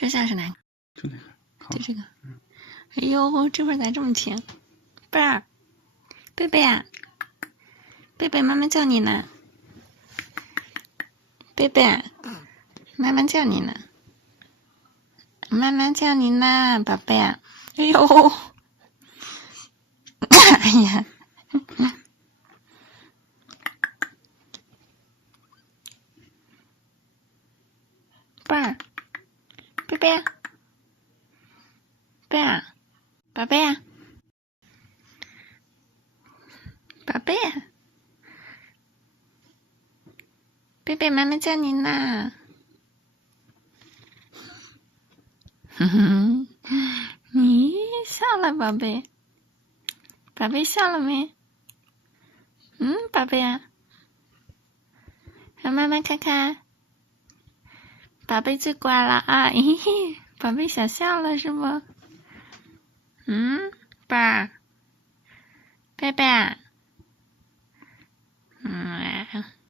睡觉是哪个？就那个，就这个。哎呦，这会儿咋这么轻？贝儿，贝贝啊，贝贝，妈妈叫你呢。贝贝，妈妈叫你呢。妈妈叫你呢，宝贝。哎呦，哎呀，贝儿，贝贝啊，贝儿，宝贝啊，宝贝啊，贝贝，妈妈叫你呢。哼哼，你笑了，宝贝。宝贝笑了没？宝贝啊，让妈妈看看。宝贝最乖了啊！嘿嘿，宝贝想笑了是不？